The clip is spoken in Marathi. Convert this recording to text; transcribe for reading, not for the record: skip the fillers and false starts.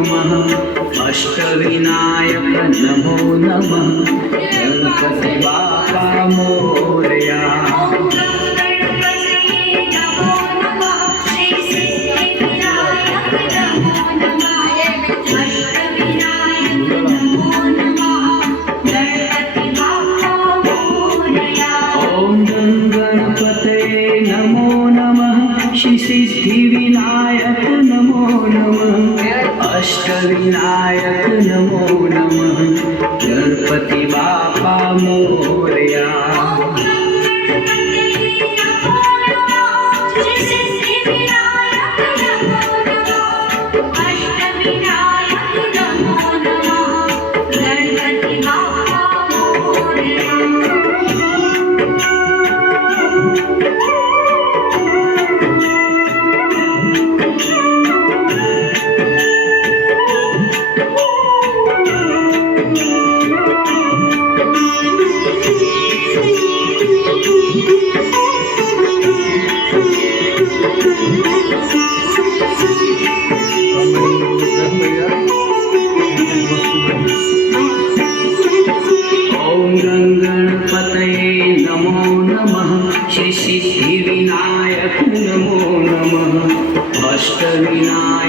नमः अष्टविनायक नमो नमः गणपति बाप्पा मोरया सिद्धिविनायक नमो नमः अष्टविनायक नमो नमः गणपति बाप्पा मोरया सिद्धिविनायक नमो नमः अष्टविनायक